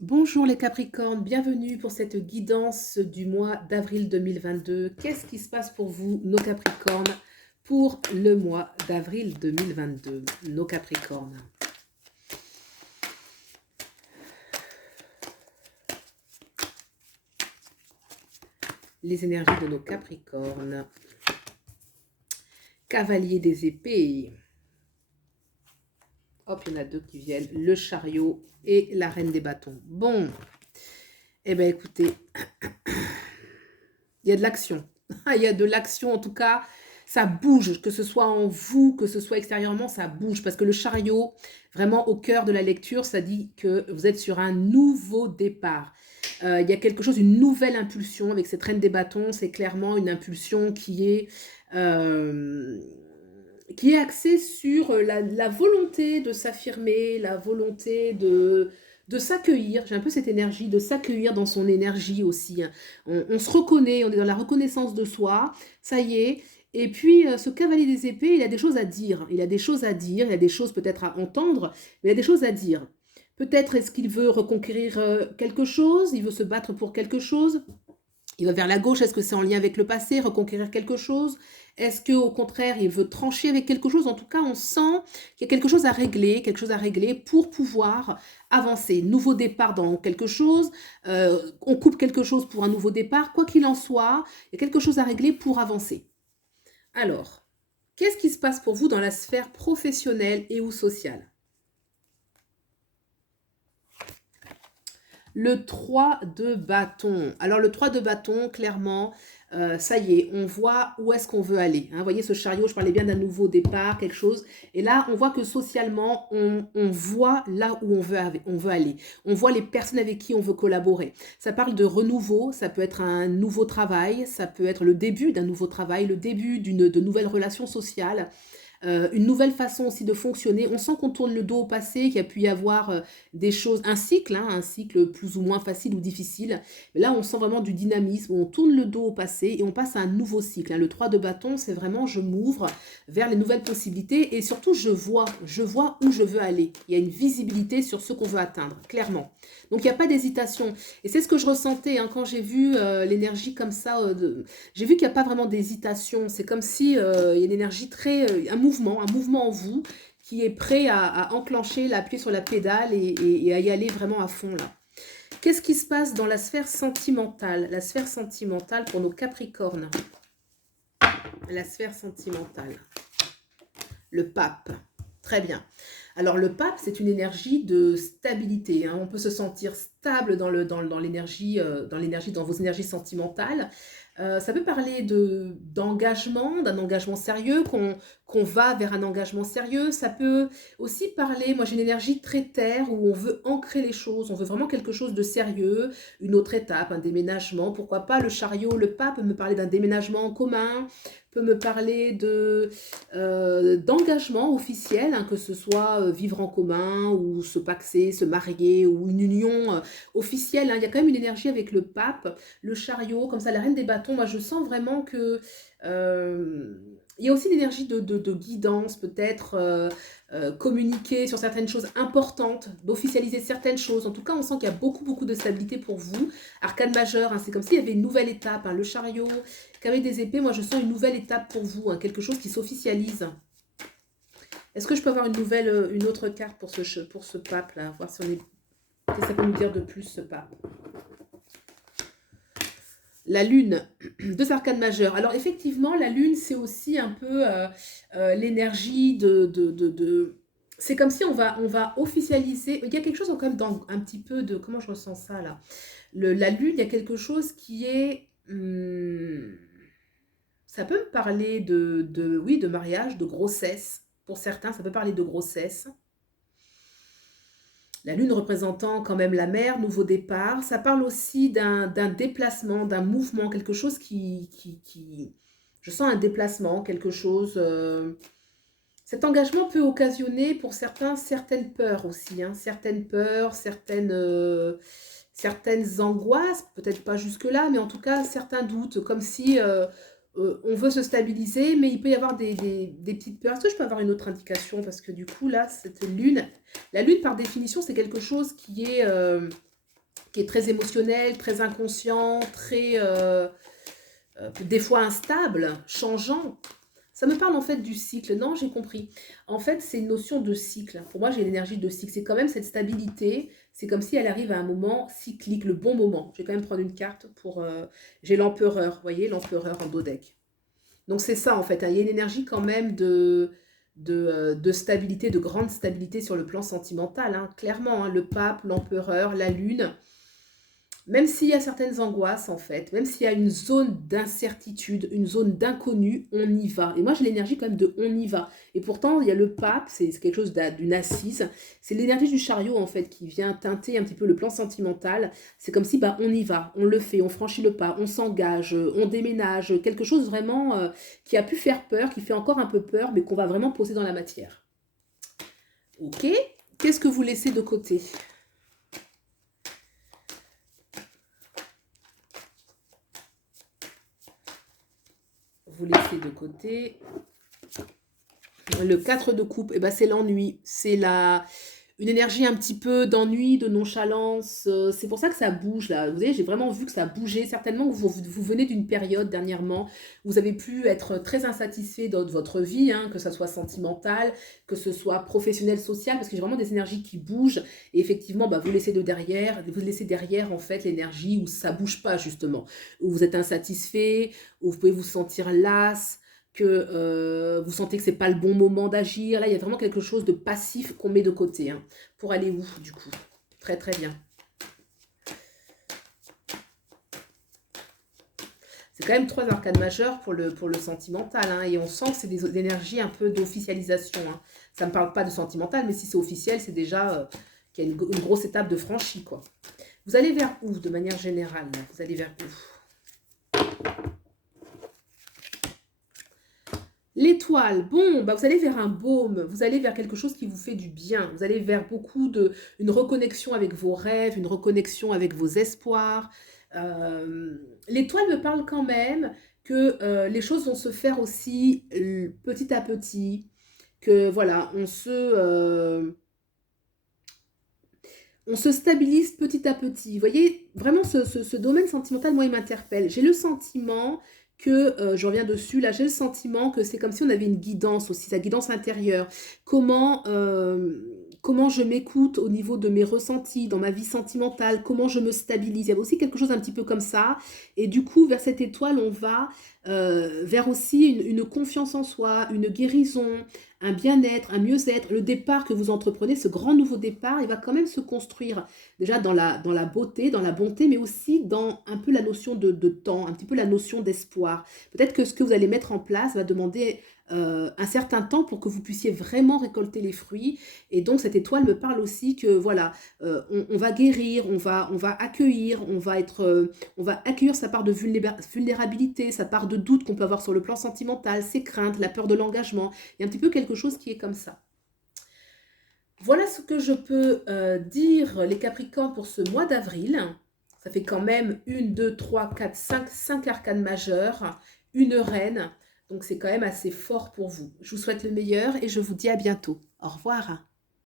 Bonjour les Capricornes, bienvenue pour cette guidance du mois d'avril 2022. Qu'est-ce qui se passe pour vous, nos Capricornes, pour le mois d'avril 2022, nos Capricornes? Les énergies de nos Capricornes. Cavalier des épées. Hop, il y en a deux qui viennent. Le chariot et la reine des bâtons. Bon, eh bien écoutez, il y a de l'action. Il y a de l'action, en tout cas, ça bouge, que ce soit en vous, que ce soit extérieurement, ça bouge. Parce que le chariot, vraiment au cœur de la lecture, ça dit que vous êtes sur un nouveau départ. Il y a quelque chose, une nouvelle impulsion avec cette reine des bâtons. C'est clairement une impulsion euh, qui est axée sur la volonté de s'affirmer, la volonté de s'accueillir. J'ai un peu cette énergie de s'accueillir dans son énergie aussi, hein. On se reconnaît, on est dans la reconnaissance de soi, ça y est. Et puis, ce cavalier des épées, il a des choses à dire. Il a des choses à dire, il a des choses peut-être à entendre, mais il a des choses à dire. Peut-être est-ce qu'il veut reconquérir quelque chose, il veut se battre pour quelque chose. Il va vers la gauche, est-ce que c'est en lien avec le passé, reconquérir quelque chose? Est-ce qu'au contraire, il veut trancher avec quelque chose? En tout cas, on sent qu'il y a quelque chose à régler pour pouvoir avancer. Nouveau départ dans quelque chose, on coupe quelque chose pour un nouveau départ. Quoi qu'il en soit, il y a quelque chose à régler pour avancer. Alors, qu'est-ce qui se passe pour vous dans la sphère professionnelle et ou sociale? Le 3 de bâton. Alors le 3 de bâton, clairement, ça y est, on voit où est-ce qu'on veut aller, hein. Vous voyez ce chariot, je parlais bien d'un nouveau départ, quelque chose. Et là, on voit que socialement, on voit là où on veut aller. On voit les personnes avec qui on veut collaborer. Ça parle de renouveau, ça peut être un nouveau travail, ça peut être le début d'un nouveau travail, le début de nouvelles relations sociales. Une nouvelle façon aussi de fonctionner. On sent qu'on tourne le dos au passé, qu'il y a pu y avoir des choses, un cycle plus ou moins facile ou difficile. Mais là, on sent vraiment du dynamisme, on tourne le dos au passé et on passe à un nouveau cycle, hein. Le 3 de bâton, c'est vraiment je m'ouvre vers les nouvelles possibilités et surtout je vois où je veux aller. Il y a une visibilité sur ce qu'on veut atteindre, clairement. Donc, il n'y a pas d'hésitation. Et c'est ce que je ressentais, hein, quand j'ai vu l'énergie comme ça. J'ai vu qu'il n'y a pas vraiment d'hésitation. C'est comme si il y a une énergie très, un mouvement en vous qui est prêt à enclencher, à appuyer sur la pédale et à y aller vraiment à fond là. Qu'est-ce qui se passe dans la sphère sentimentale? La sphère sentimentale pour nos Capricornes. La sphère sentimentale. Le pape. Très bien. Alors le pape, c'est une énergie de stabilité, hein. On peut se sentir stable dans l'énergie, dans vos énergies sentimentales. Ça peut parler d'engagement, d'un engagement sérieux, qu'on va vers un engagement sérieux. Ça peut aussi parler, moi j'ai une énergie très terre où on veut ancrer les choses, on veut vraiment quelque chose de sérieux, une autre étape, un déménagement, pourquoi pas le chariot, le pape me parler d'un déménagement en commun, peut me parler d'engagement officiel, hein, que ce soit vivre en commun ou se paxer, se marier ou une union officielle, hein. Il y a quand même une énergie avec le pape, le chariot, comme ça, la reine des bâtons. Moi, je sens vraiment que il y a aussi une énergie de guidance, peut-être communiquer sur certaines choses importantes, d'officialiser certaines choses. En tout cas, on sent qu'il y a beaucoup de stabilité pour vous. Arcane majeur, hein, c'est comme s'il y avait une nouvelle étape, hein, le chariot, cavalier des épées. Moi, je sens une nouvelle étape pour vous, hein, quelque chose qui s'officialise. Est-ce que je peux avoir une autre carte pour ce pape-là, voir si on est... Qu'est-ce que ça peut nous dire de plus, ce pape? La lune, deux arcanes majeures. Alors effectivement, la lune, c'est aussi un peu l'énergie c'est comme si on va officialiser. Il y a quelque chose quand même dans un petit peu de... Comment je ressens ça là? La lune, il y a quelque chose qui est... ça peut me parler oui, de mariage, de grossesse. Pour certains, ça peut parler de grossesse. La lune représentant quand même la mer, nouveau départ. Ça parle aussi d'un déplacement, d'un mouvement, quelque chose Je sens un déplacement, quelque chose... Cet engagement peut occasionner pour certains certaines peurs aussi, hein, certaines peurs, certaines angoisses, peut-être pas jusque-là, mais en tout cas certains doutes, comme si on veut se stabiliser, mais il peut y avoir des petites peurs. Est-ce que je peux avoir une autre indication? Parce que du coup, là, cette lune, la lune par définition, c'est quelque chose qui est... qui est très émotionnel, très inconscient, très, des fois instable, changeant. Ça me parle en fait du cycle. Non, j'ai compris. En fait, c'est une notion de cycle. Pour moi, j'ai l'énergie de cycle. C'est quand même cette stabilité. C'est comme si elle arrive à un moment cyclique, le bon moment. Je vais quand même prendre une carte pour... j'ai l'empereur, vous voyez, l'empereur en dos deck. Donc c'est ça en fait, hein. Il y a une énergie quand même de stabilité, de grande stabilité sur le plan sentimental, hein. Clairement, hein, le pape, l'empereur, la lune. Même s'il y a certaines angoisses, en fait, même s'il y a une zone d'incertitude, une zone d'inconnu, on y va. Et moi, j'ai l'énergie quand même de on y va. Et pourtant, il y a le pape, c'est quelque chose d'une assise. C'est l'énergie du chariot, en fait, qui vient teinter un petit peu le plan sentimental. C'est comme si, bah, on y va, on le fait, on franchit le pas, on s'engage, on déménage. Quelque chose vraiment qui a pu faire peur, qui fait encore un peu peur, mais qu'on va vraiment poser dans la matière. Ok, qu'est-ce que vous laissez de côté ? Vous laissez de côté. Le 4 de coupe, eh ben, c'est l'ennui. C'est une énergie un petit peu d'ennui, de nonchalance. C'est pour ça que ça bouge là. Vous voyez, j'ai vraiment vu que ça bougeait. Certainement que vous venez d'une période dernièrement où vous avez pu être très insatisfait dans votre vie, hein, que ce soit sentimental, que ce soit professionnel, social, parce que j'ai vraiment des énergies qui bougent. Et effectivement, bah, vous laissez derrière en fait l'énergie où ça bouge pas justement, où vous êtes insatisfait, où vous pouvez vous sentir las, que vous sentez que c'est pas le bon moment d'agir. Là, il y a vraiment quelque chose de passif qu'on met de côté, hein. Pour aller où, du coup? Très, très bien. C'est quand même 3 arcanes majeures pour le sentimental, hein, et on sent que c'est des énergies un peu d'officialisation, hein. Ça ne me parle pas de sentimental, mais si c'est officiel, c'est déjà qu'il y a une grosse étape de franchie, quoi. Vous allez vers où, de manière générale, là? Vous allez vers où? L'étoile, bon, bah vous allez vers un baume, vous allez vers quelque chose qui vous fait du bien, vous allez vers une reconnexion avec vos rêves, une reconnexion avec vos espoirs. L'étoile me parle quand même que les choses vont se faire aussi petit à petit, que voilà, on se stabilise petit à petit. Vous voyez, vraiment, ce domaine sentimental, moi, il m'interpelle. J'ai le sentiment que, je reviens dessus, là, j'ai le sentiment que c'est comme si on avait une guidance aussi, sa guidance intérieure. Comment je m'écoute au niveau de mes ressentis, dans ma vie sentimentale, comment je me stabilise. Il y a aussi quelque chose un petit peu comme ça. Et du coup, vers cette étoile, on va vers aussi une confiance en soi, une guérison, un bien-être, un mieux-être. Le départ que vous entreprenez, ce grand nouveau départ, il va quand même se construire déjà dans la beauté, dans la bonté, mais aussi dans un peu la notion de temps, un petit peu la notion d'espoir. Peut-être que ce que vous allez mettre en place va demander un certain temps pour que vous puissiez vraiment récolter les fruits. Et donc cette étoile me parle aussi que voilà, on va guérir, on va accueillir, on va accueillir sa part de vulnérabilité, sa part de doute qu'on peut avoir sur le plan sentimental, ses craintes, la peur de l'engagement. Il y a un petit peu quelque chose qui est comme ça. Voilà ce que je peux dire les Capricornes pour ce mois d'avril. Ça fait quand même 1, 2, 3, 4, 5 arcanes majeures, une reine. Donc c'est quand même assez fort pour vous. Je vous souhaite le meilleur et je vous dis à bientôt. Au revoir.